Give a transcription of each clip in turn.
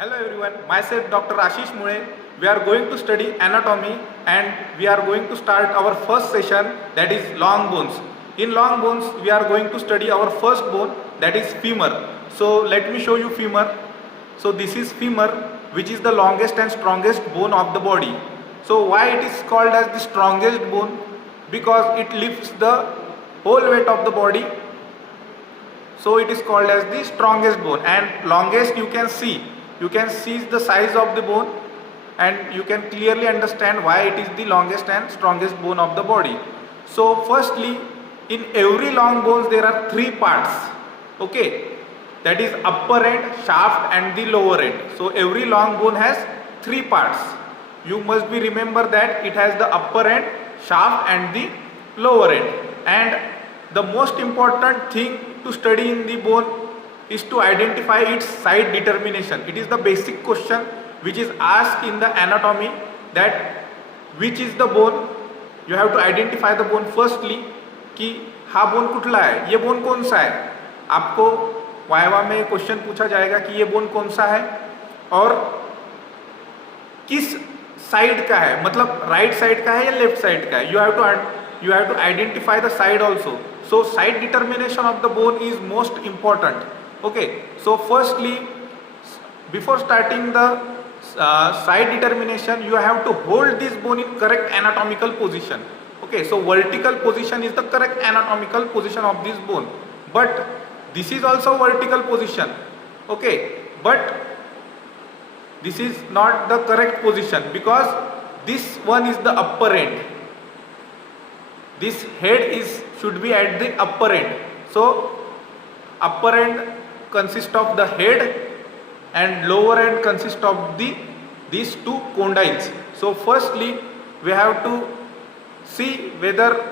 Hello everyone, myself Dr. Ashish Mule. We are going to study anatomy and we are going to start our first session, that is long bones. In long bones we are going to study our first bone, that is femur. So let me show you femur. So this is femur, which is the longest and strongest bone of the body. So why it is called as the strongest bone? Because it lifts the whole weight of the body. So it is called as the strongest bone, and longest you can see the size of the bone, and you can clearly understand why it is the longest and strongest bone of the body. So firstly, in every long bones there are three parts, okay, that is upper end, shaft and the lower end. So every long bone has three parts. You must be remember that it has the upper end, shaft and the lower end. And the most important thing to study in the bone is to identify its side determination. It is the basic question which is asked in the anatomy, that which is the bone. You have to identify the bone firstly, कि हा bone कुठला है, ये bone कौन सा है. आपको viva में question पूछा जाएगा कि ये बोन कौन सा है और किस साइड का है, मतलब राइट साइड का है या लेफ्ट साइड का है. You have to identify the side also. So side determination of the bone is most important. Okay, so firstly, before starting the side determination, you have to hold this bone in correct anatomical position. Okay, so vertical position is the correct anatomical position of this bone, but this is also vertical position. Okay, but this is not the correct position because this one is the upper end. This head should be at the upper end. So upper end consists of the head and lower end consists of these two condyles. So firstly we have to see whether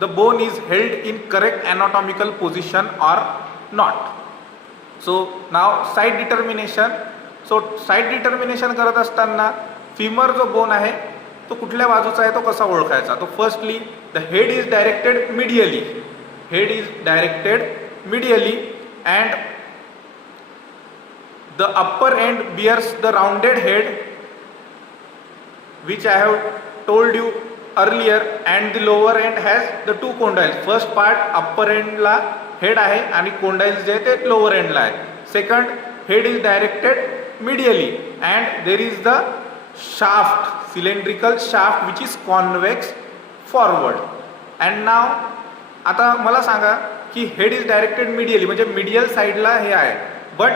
the bone is held in correct anatomical position or not. So now side determination. So side determination करत असताना femur जो bone आहे तो कुठल्या बाजूचा आहे तो कसा ओळखायचा. तो firstly the head is directed medially and the upper end bears the rounded head, which I have told you earlier, and the lower end has the two condyles. First part upper end ला head आहे आणि condyles जे ते lower end ला आहे. Second, head is directed medially and there is the shaft, cylindrical shaft, which is convex forward. And now आता मला सांगा की हेड इज डायरेक्टेड मिडियली, म्हणजे मिडियल साईडला हे आहे. बट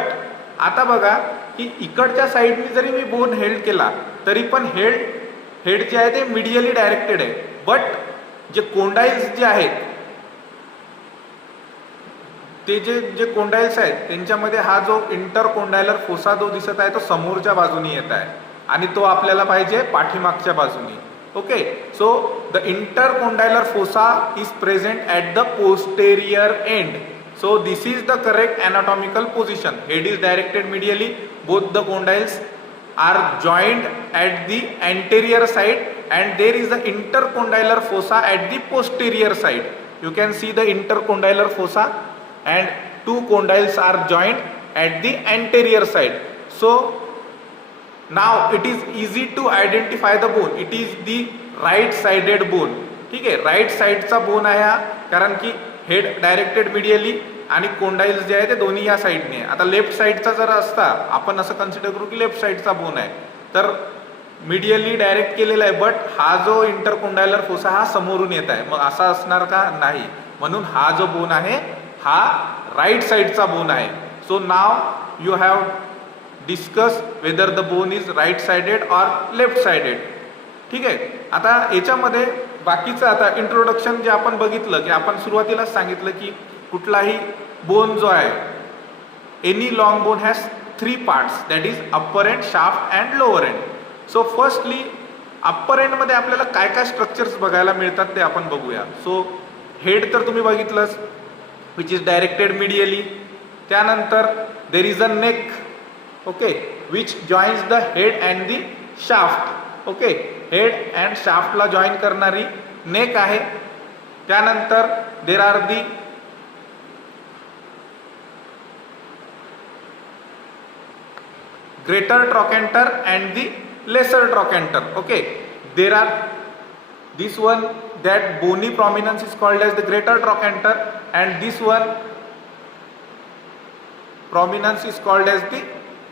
आता बघा की इकडच्या साईडनी जरी मी बोन हेल्ड केला तरी पण हेड जे आहे ते मिडियली डायरेक्टेड आहे. बट जे कोंडाईल्स जे आहेत ते जे कोंडाईल्स आहेत त्यांच्यामध्ये हा जो इंटर कोंडायलर फोसा जो दिसत आहे तो समोरच्या बाजूनी येत आहे आणि तो आपल्याला पाहिजे पाठीमागच्या बाजूनी. Okay, so the intercondylar fossa is present at the posterior end. So this is the correct anatomical position. Head is directed medially, both the condyles are joined at the anterior side and there is the intercondylar fossa at the posterior side. You can see the intercondylar fossa and two condyles are joined at the anterior side. So now it is easy to identify the bone. It is the right sided bone. ठीक आहे, right साईडचा bone आहे हा, कारण की head directed मिडियली आणि कोंडाईल्स जे आहे ते दोन्ही या साईडने. आता लेफ्ट साईडचा जर असता, आपण असं कन्सिडर करू की लेफ्ट साईडचा बोन आहे तर मिडियली डायरेक्ट केलेला आहे, बट हा जो इंटरकोंडायलर फोसा हा समोरून येत आहे, मग असा असणार का? नाही. म्हणून हा जो बोन आहे हा राईट साईडचा बोन आहे. So now you have discuss whether the bone is right sided or left sided. ठीक आहे. आता याच्यामध्ये बाकीचं आता इंट्रोडक्शन जे आपण बघितलं की आपण सुरुवातीलाच सांगितलं की कुठलाही बोन जो आहे, any long bone has three parts, that is upper end, shaft and lower end. So firstly upper एंडमध्ये आपल्याला काय काय स्ट्रक्चर्स बघायला मिळतात ते आपण बघूया. सो हेड तर तुम्ही बघितलंच, विच इज डायरेक्टेड मिडियली. त्यानंतर there is a neck, okay, which joins the head and the shaft. okay, head and shaft ला जॉईन करणारी नेक आहे. त्यानंतर there are the greater trochanter and the lesser trochanter. Okay, there are this one, that bony prominence is called as the greater trochanter, and this one prominence is called as the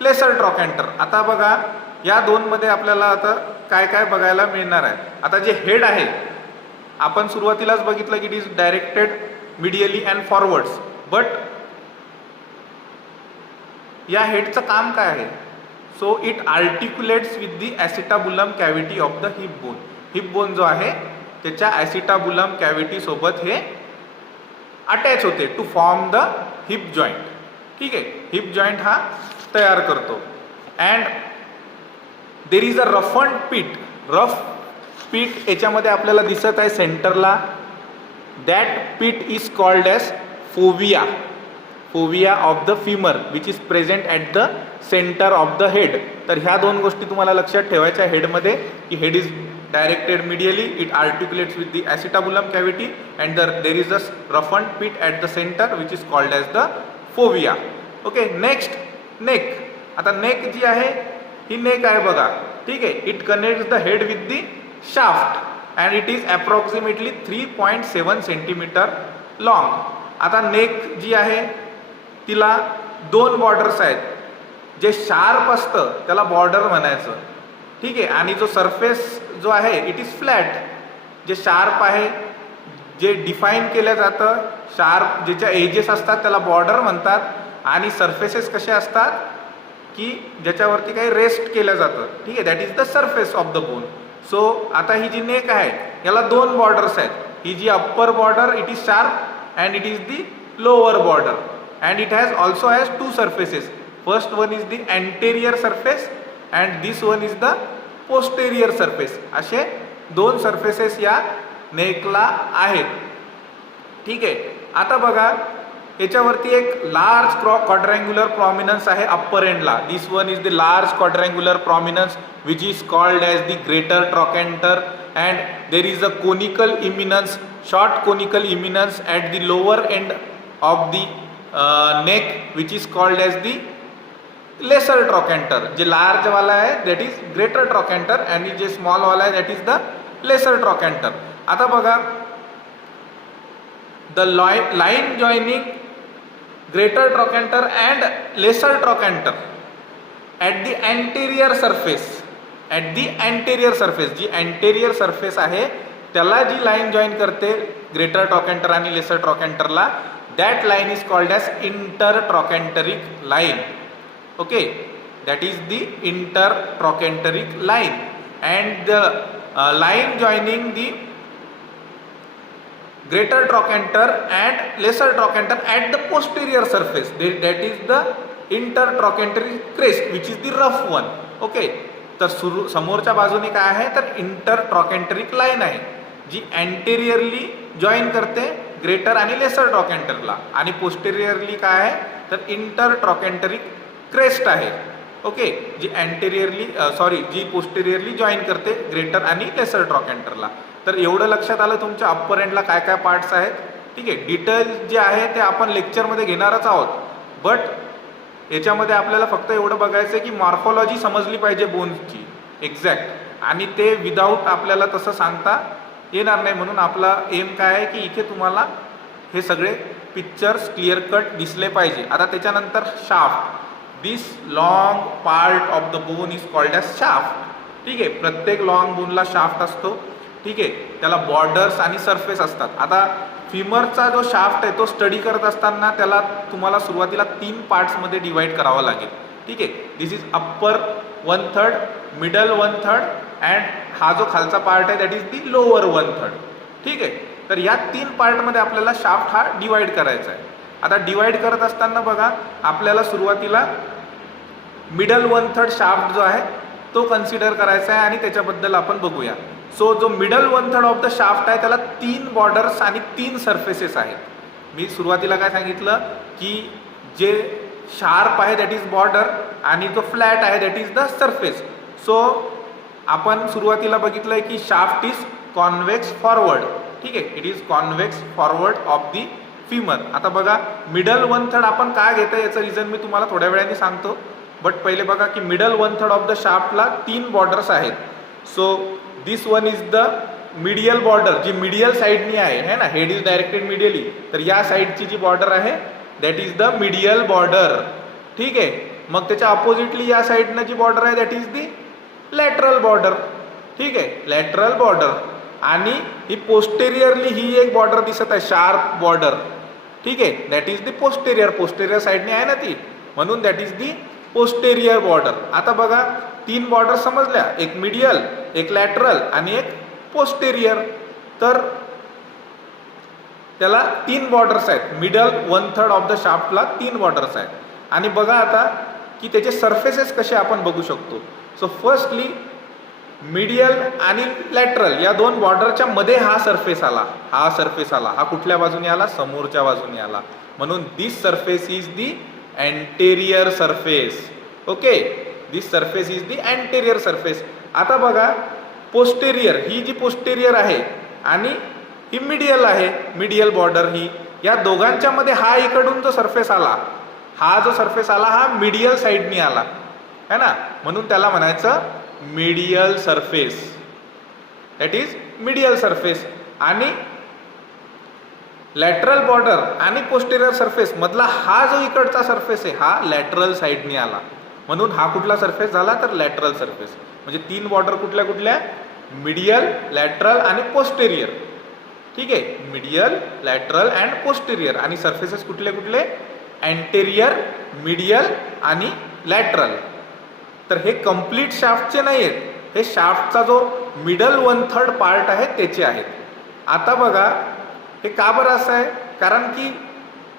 lesser trochanter. आता बघा या दोन मध्ये आपल्याला आता काय काय बघायला मिळणार आहे. आता जे हेड आहे आपण सुरुवातीलाच बघितलं की it is directed medially and forwards, but या हेडचं काम काय आहे? So it articulates with the acetabulum cavity of the hip bone. Hip bone जो आहे त्याच्या ॲसिटाबुलम कॅव्हिटी सोबत हे अटॅच होते to form the hip joint. ठीक आहे, हिप जॉईंट हा तयार करतो. And there is a roughened पीट. रफ पीट याच्यामध्ये आपल्याला दिसत आहे सेंटरला. That pit is called as fovea. Fovea of the femur which is present at the centre of the head. तर ह्या दोन गोष्टी तुम्हाला लक्षात ठेवायच्या हेडमध्ये, की head is directed medially, it articulates with the acetabulum cavity, and there is a roughened pit at the centre which is called as the fovea. Okay, next neck. आता नेक जी आहे ही नेक आहे बघा. ठीक आहे, it connects the head with the shaft and it is approximately 3.7 centimetre long. आता neck जी आहे तिला दोन बॉर्डर्स आहेत. जे शार्प असतं त्याला बॉर्डर म्हणायचं. ठीक आहे, आणि जो सरफेस जो आहे इट इज फ्लॅट. जे शार्प आहे, जे डिफाईन केलं जातं, शार्प ज्याच्या एजेस असतात त्याला बॉर्डर म्हणतात, आणि सरफेसेस कसे असतात की ज्याच्यावरती काही रेस्ट केलं जातं. ठीक आहे, that is the surface of the bone. So आता ही जी नेक आहे याला दोन बॉर्डर्स आहेत. ही जी upper border it is sharp and it is the lower border, and it has also has two surfaces. First one is the anterior surface and this one is the posterior surface. असे दोन surfaces या नेकला आहेत. ठीक आहे, आता बघा याच्यावरती एक लार्ज क्वाड्रँग्युलर प्रॉमिनन्स आहे अप्पर एंडला. This one is the large quadrangular prominence which is called as the greater trochanter, and there is a conical eminence, short conical eminence at the lower end of the neck which is called as the lesser trochanter. जे large वाला आहे that is greater trochanter, आणि जे small वाला आहे that is the lesser ट्रॉकॅन्टर. आता बघा the line joining greater trochanter and lesser trochanter at the anterior surface. At the anterior surface, जी anterior surface आहे त्याला जी लाईन जॉईन करते ग्रेटर ट्रॉकॅन्टर आणि लेसर ट्रॉकॅन्टरला, that line is called as intertrochanteric line. Okay, that is the intertrochanteric line, and the line joining the greater trochanter and lesser trochanter at the posterior surface, that is the intertrochanteric crest which is the rough one. Okay, तर समोरच्या बाजूने काय आहे तर इंटरट्रॉकॅन्टरिक line आहे जी अँटेरियरली join करते greater आणि lesser ट्रॉकॅन्टरला, आणि पोस्टेरियरली काय आहे तर इंटरट्रॉकॅन्टरिक क्रेस्ट आहे. ओके, जी जी पोस्टेरियरली जॉईन करते ग्रेटर आणि लेसर ट्रॉकॅन्टरला. तर एवढं लक्षात आलं तुमच्या अप्पर एंडला काय काय पार्ट्स आहेत. ठीक आहे, डिटेल जे आहे ते आपण लेक्चरमध्ये घेणारच आहोत, बट याच्यामध्ये आपल्याला फक्त एवढं बघायचं आहे की मॉर्फॉलॉजी समजली पाहिजे बोन्सची एक्झॅक्ट, आणि ते विदाऊट आपल्याला तसं सांगता येणार नाही. म्हणून आपला एम काय आहे की इथे तुम्हाला हे सगळे पिक्चर्स क्लिअर कट दिसले पाहिजे. आता त्याच्यानंतर shaft. This long part of the bone is called as shaft. ठीक आहे, प्रत्येक लॉंग बोनला शाफ्ट असतो. ठीक आहे, त्याला बॉर्डर्स आणि सरफेस असतात. आता फिमरचा जो शाफ्ट आहे तो स्टडी करत असताना त्याला तुम्हाला सुरुवातीला 3 पार्ट्समध्ये डिवाईड करावं लागेल. ठीक आहे, दिस इज अप्पर 1/3, मिडल 1/3, अँड हा जो खालचा पार्ट आहे दॅट इज दी लोअर 1/3. ठीक आहे, तर या 3 पार्टमध्ये आपल्याला शाफ्ट हा डिवाईड करायचा आहे. आता डिवाईड करत असताना बघा आपल्याला सुरुवातीला मिडल 1/3 शाफ्ट जो आहे तो कन्सिडर करायचा आहे, आणि त्याच्याबद्दल आपण बघूया. सो जो मिडल 1/3 ऑफ द शाफ्ट आहे त्याला 3 बॉर्डर्स आणि 3 सरफेसेस आहेत. मी सुरुवातीला काय सांगितलं की जे शार्प आहे दॅट इज बॉर्डर, आणि जो फ्लॅट आहे that is the surface. So आपण सुरुवातीला बघितलं की शाफ्ट इज कॉन्व्हेक्स फॉरवर्ड. ठीक आहे, it is convex forward of the femur. आता बघा मिडल 1/3 आपण काय घेतो याचं रिझन मी तुम्हाला थोड्या वेळाने सांगतो. बट पहिले बघा की मिडल 1/3 ऑफ द शाफ्टला 3 बॉर्डर्स आहेत. So this one is the medial border, जी मीडियल साईडनी आहे ना, हेड इज डायरेक्टेड मीडियली, तर या साईडची जी बॉर्डर आहे that is the medial border. ठीक आहे. मग त्याच्या अपोजिटली या साईडनं जी बॉर्डर आहे that is the lateral border. ठीक आहे, लॅटरल बॉर्डर. आणि ही पोस्टेरियरली ही एक बॉर्डर दिसत आहे, शार्प बॉर्डर. ठीक आहे, दॅट इज दी पोस्टेरियर साईडने आहे ना ती, म्हणून that is the posterior border. आता बघा 3 बॉर्डर समजल्या, एक मीडियल, एक लॅटरल आणि एक पोस्टेरियर. तर त्याला 3 बॉर्डर्स आहेत. मिडल 1/3 ऑफ द शाफ्टला 3 बॉर्डर्स आहेत. आणि बघा आता की त्याचे सरफेसेस कसे आपण बघू शकतो. सो फर्स्टली मीडियल आणि लॅटरल या 2 बॉर्डरच्या मध्ये हा सरफेस आला, हा कुठल्या बाजूने आला, समोरच्या बाजूने आला, म्हणून this surface is the anterior surface. Okay, this surface is the anterior surface. आता बघा पोस्टेरियर, ही जी पोस्टेरियर आहे आणि ही मीडियल आहे, मीडियल बॉर्डर ही, या दोघांच्या मध्ये हा इकडून जो सरफेस आला, हा मीडियल साईडनी आला है ना, म्हणून त्याला म्हणायचं medial surface. That is medial surface. आणि लॅटरल बॉर्डर आणि पोस्टेरियर सरफेस मधला हा जो इकडचा सरफेस आहे हा लॅटरल साईडनी आला, म्हणून हा कुठला सरफेस झाला तर लॅटरल सरफेस. म्हणजे 3 बॉर्डर कुठल्या, मीडियल, लॅटरल आणि पोस्टेरियर. ठीक आहे, मीडियल, लॅटरल अँड पोस्टेरियर. आणि सरफेसेस कुठले अँटेरियर, मीडियल आणि लॅटरल. तर हे कंप्लीट शाफ्टचे नाही आहेत, हे शाफ्टचा जो मिडल 1/3 पार्ट आहे त्याचे आहेत. आता बघा हे का बरं असं आहे, कारण की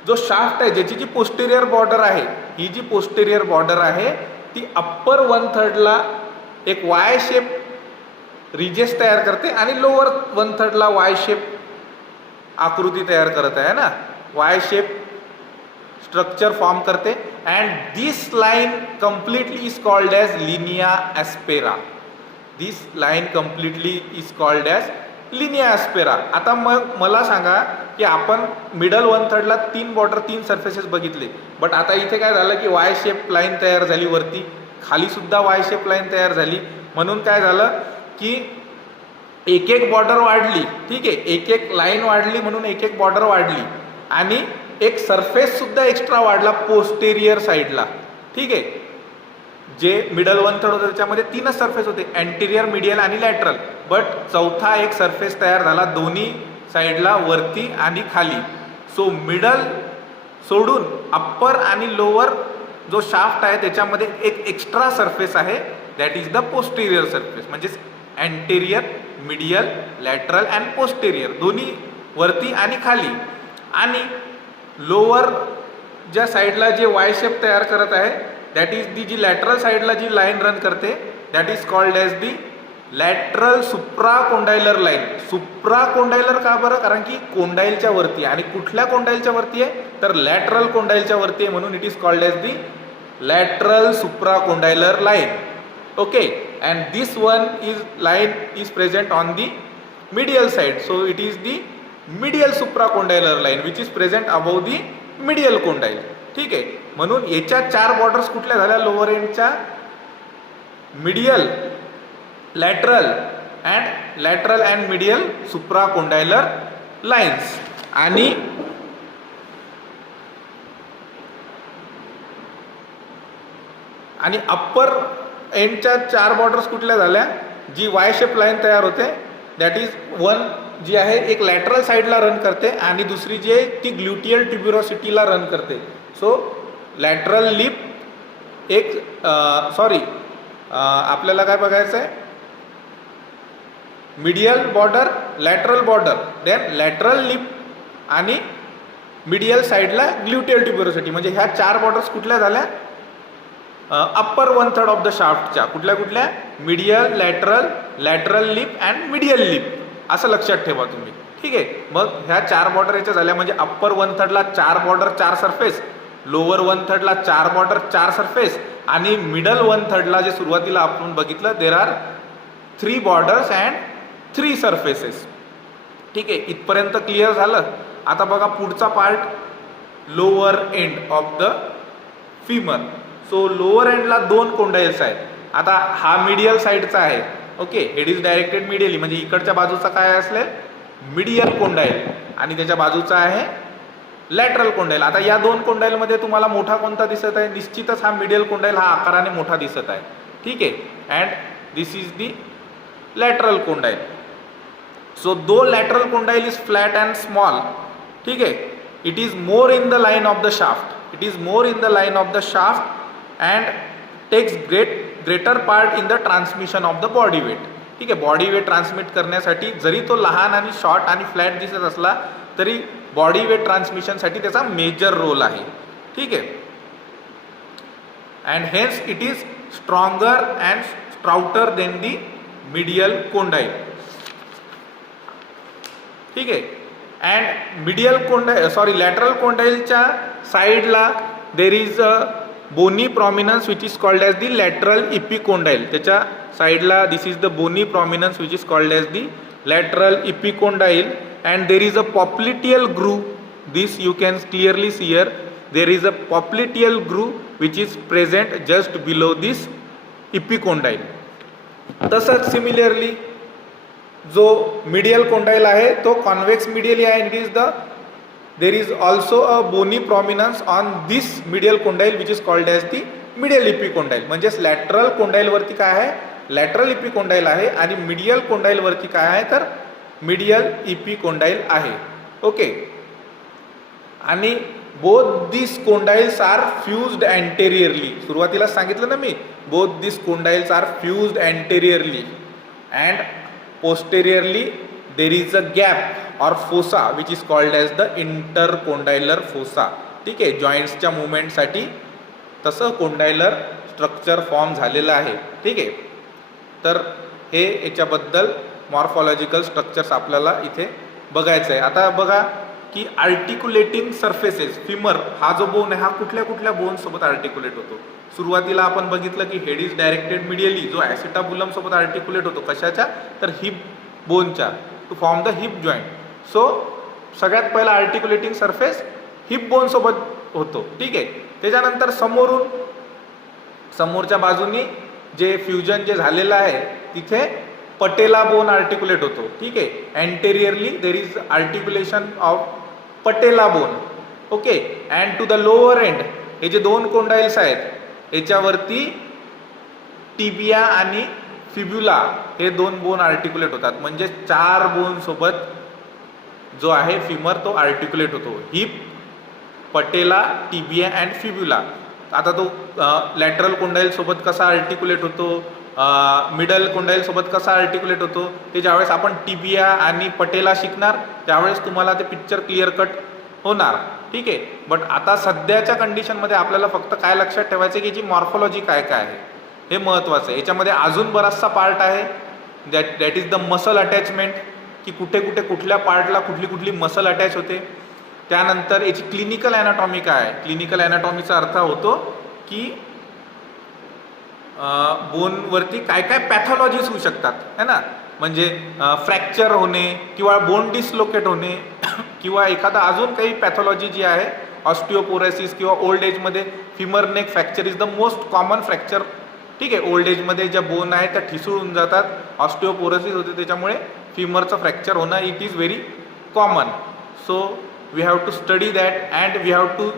जो शाफ्ट आहे ज्याची जी पोस्टेरियर बॉर्डर आहे, ही जी पोस्टेरियर बॉर्डर आहे ती अप्पर 1/3ला एक वाय शेप रिजेस तयार करते आणि लोअर 1/3ला वाय शेप आकृती तयार करत आहे ना, वाय शेप स्ट्रक्चर फॉर्म करते. And this line completely is called as linea aspera. This line completely is called as linea aspera. आता मग मला सांगा की आपण मिडल 1/3ला 3 बॉर्डर 3 सरफेसेस बघितले, बट आता इथे काय झालं की वाय शेप लाईन तयार झाली, वरती खाली सुद्धा वाय शेप लाईन तयार झाली. म्हणून काय झालं की एक बॉर्डर वाढली. ठीक आहे, एक लाईन वाढली, म्हणून एक बॉर्डर वाढली आणि एक सरफेस सुद्धा एक्स्ट्रा वाढला पोस्टेरियर साईडला. ठीक आहे, जे मिडल 1/3 होतं त्याच्यामध्ये 3च सरफेस होते, अँटेरियर, मीडियल आणि लॅटरल. बट चौथा एक सरफेस तयार झाला दोन्ही साईडला, वरती आणि खाली. सो मिडल सोडून अप्पर आणि लोअर जो शाफ्ट आहे त्याच्यामध्ये एक एक्स्ट्रा सरफेस आहे, that is the posterior surface. म्हणजेच anterior, medial, lateral and posterior दोन्ही वरती आणि खाली. आणि लोअर ज्या साईडला जे वाय शेप तयार करत आहे दॅट इज दी, जी लॅटरल साईडला जी लाईन रन करते that is called as the lateral supracondylar line. Supracondylar का बरं, कारण की कोंडाईलच्या वरती, आणि कुठल्या कोंडाईलच्या वरती आहे तर लॅटरल कोंडाईलच्या वरती आहे, म्हणून it is called as the lateral supracondylar line. Okay, and this one is line is present on the medial side. So it is the medial supracondylar line which is present above the medial condyle. ठीक आहे, म्हणून याच्या 4 borders कुठल्या झाल्या, lower एंडच्या medial, lateral and medial supracondylar lines. आणि upper एंडच्या 4 borders कुठल्या झाल्या, जी वाय शेप लाईन तयार होते दॅट इज वन जी आहे एक लॅटरल साईडला रन करते आणि दुसरी जी आहे ती ग्लुटियल ट्युब्युरोसिटीला रन करते. सो लॅटरल लिप एक आपल्याला काय बघायचं आहे, medial border, lateral border, then lateral lip आणि मीडियल साईडला ग्लुटियल ट्युब्युरोसिटी. म्हणजे ह्या 4 बॉर्डर्स कुठल्या झाल्या, अप्पर 1/3 ऑफ द शाफ्टच्या. कुठल्या medial, lateral lip and medial lip, असं लक्षात ठेवा तुम्ही. ठीक आहे, मग ह्या 4 बॉर्डर याच्या झाल्या, म्हणजे अप्पर 1/3ला 4 बॉर्डर 4 सरफेस, लोअर 1/3ला 4 बॉर्डर 4 सरफेस, आणि मिडल 1/3ला जे सुरुवातीला आपण बघितलं there are 3 borders and 3 surfaces. ठीक आहे, इथपर्यंत क्लिअर झालं. आता बघा पुढचा part, lower end of the femur. So lower एंडला 2 कोंडाईल्स आहेत. आता हा मीडियल साईडचा आहे. Okay, head is directed medially, म्हणजे इकडच्या बाजूचा काय असेल मीडियल कोंडाईल आणि त्याच्या बाजूचा आहे लॅटरल कोंडाईल. आता या 2 कोंडाईलमध्ये तुम्हाला मोठा कोणता दिसत आहे? निश्चितच हा मीडियल कोंडाईल हा आकाराने मोठा दिसत आहे. ठीक आहे, and this is the lateral condyle. So though lateral condyle is flat and small. ठीक आहे, it is more in the line of the shaft. It is more in the line of the shaft and takes greater part in the transmission of the body weight. ठीक आहे, body weight transmit करण्यासाठी जरी तो लहान आणि short आणि flat दिसत असला तरी बॉडी वेट ट्रान्समिशनसाठी त्याचा मेजर रोल आहे. ठीक आहे, and hence it is stronger and stouter than the medial condyle. ठीक आहे, अँड मीडियल कोंडाईल लॅटरल कोंडाईलच्या साईडला there is a bony prominence which is called as the lateral epicondyle. त्याच्या साईडला this is the bony prominence which is called as the lateral epicondyle. and there is a popliteal groove. This you can clearly see here. There is a popliteal groove which is present just below this epicondyle. तसंच similarly जो medial condyle आहे तो convex medially आहे. It is there is also a bony prominence on this medial condyle which is called as the medial epicondyle. म्हणजेच lateral कोंडाईलवरती काय आहे? Lateral इपिकोंडाईल आहे आणि मीडियल कोंडाईलवरती काय आहे तर मीडियल इपिकोंडाईल आहे. ओके, आणि both this condyles are fused अँटेरियरली. सुरुवातीला सांगितलं ना मी, both this condyles are fused anteriorly and posteriorly there is a gap or fossa which is called as the intercondylar fossa. ठीक आहे, जॉईंट्सच्या मुवमेंटसाठी तसं कोंडायलर स्ट्रक्चर फॉर्म झालेलं आहे. ठीक आहे, तर हे याच्याबद्दल मॉर्फॉलॉजिकल स्ट्रक्चर्स आपल्याला इथे बघायचं आहे. आता बघा की आर्टिक्युलेटिंग सरफेसेस, फिमर हा जो बोन आहे हा कुठल्या कुठल्या बोनसोबत आर्टिक्युलेट होतो? सुरुवातीला आपण बघितलं की हेड इज डायरेक्टेड मीडियली, जो ॲसिटाबुलम सोबत आर्टिक्युलेट होतो. कशाच्या? तर हिप बोनच्या, to form the hip joint. So सगळ्यात पहिला आर्टिक्युलेटिंग सरफेस हिप बोन सोबत होतो. ठीक आहे, त्याच्यानंतर समोरच्या बाजूनी जे फ्युजन जे झालेलं आहे तिथे पटेला बोन आर्टिक्युलेट होतो. ठीक आहे, anteriorly there is articulation of patella bone. Okay, and to the lower end हे जे 2 कोंडाईल्स आहेत याच्यावरती टिबिया आणि फिब्युला हे 2 बोन आर्टिक्युलेट होतात. म्हणजे 4 बोन सोबत जो आहे फिमर तो आर्टिक्युलेट होतो. हिप, पटेला, टिबिया अँड फिब्युला. आता तो लॅटरल कोंडाईल सोबत कसा आर्टिक्युलेट होतो, मिडल कोंडाईल सोबत कसा आर्टिक्युलेट होतो, ते ज्यावेळेस आपण टिबिया आणि पटेला शिकणार त्यावेळेस तुम्हाला ते पिक्चर क्लिअर कट होणार. ठीक आहे, बट आता सध्याच्या कंडिशनमध्ये आपल्याला फक्त काय लक्षात ठेवायचं की जी मॉर्फॉलॉजी काय काय आहे हे महत्त्वाचं आहे. याच्यामध्ये अजून बराचसा पार्ट आहे. That is the muscle attachment, की कुठे कुठे कुठल्या पार्टला कुठली कुठली मसल अटॅच होते. त्यानंतर याची क्लिनिकल ॲनाटॉमी काय आहे. क्लिनिकल ॲनाटॉमीचा अर्थ होतो की बोनवरती काय काय पॅथॉलॉजीज होऊ शकतात है ना. म्हणजे फ्रॅक्चर होणे किंवा बोन डिसलोकेट होणे किंवा एखादा अजून काही पॅथॉलॉजी जी आहे, ऑस्टिओपोरोसिस किंवा ओल्ड एजमध्ये femur neck fracture is the most common fracture. ठीक आहे, ओल्ड एजमध्ये ज्या बोन आहेत त्या ठिसूळून जातात, ऑस्टिओपोरोसिस होते, त्याच्यामुळे फिमरचं फ्रॅक्चर होणं it is very common. So we have to study that and we have to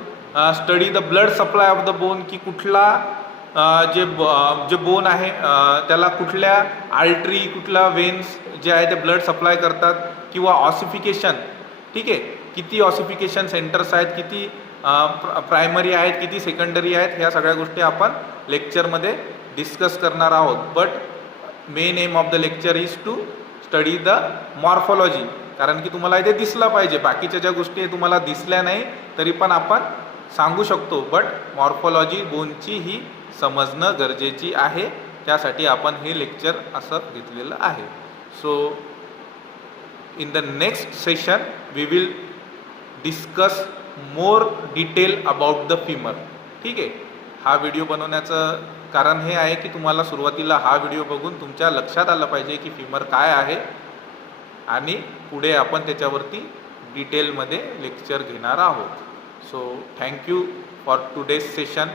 study the blood supply of the bone, की कुठला जे बोन आहे त्याला कुठल्या आर्टरी कुठल्या वेन्स जे आहे ते ब्लड सप्लाय करतात, किंवा ऑसिफिकेशन. ठीक आहे, किती ऑसिफिकेशन सेंटर्स आहेत, किती प्रायमरी आहेत, किती सेकंडरी आहेत, ह्या सगळ्या गोष्टी आपण लेक्चरमध्ये डिस्कस करणार आहोत. But main aim of the lecture is to study the morphology, कारण की तुम्हाला इथे दिसला पाहिजे. बाकीच्या ज्या गोष्टी तुम्हाला दिसल्या नाही तरी पण आपण सांगू शकतो, बट मॉर्फॉलॉजी बोनची ही समजणं गरजेची आहे. त्यासाठी आपण हे लेक्चर असं घेतलेलं आहे. So in the next session we will discuss more detail about the femur. ठीक आहे, हा व्हिडिओ बनवण्याचं कारण हे आहे की तुम्हाला सुरुवातीला हा व्हिडिओ बघून तुमच्या लक्षात आलं पाहिजे की फिमर काय आहे, आणि पुढे आपण त्याच्यावरती डिटेलमध्ये लेक्चर घेणार आहोत. So thank you for today's session.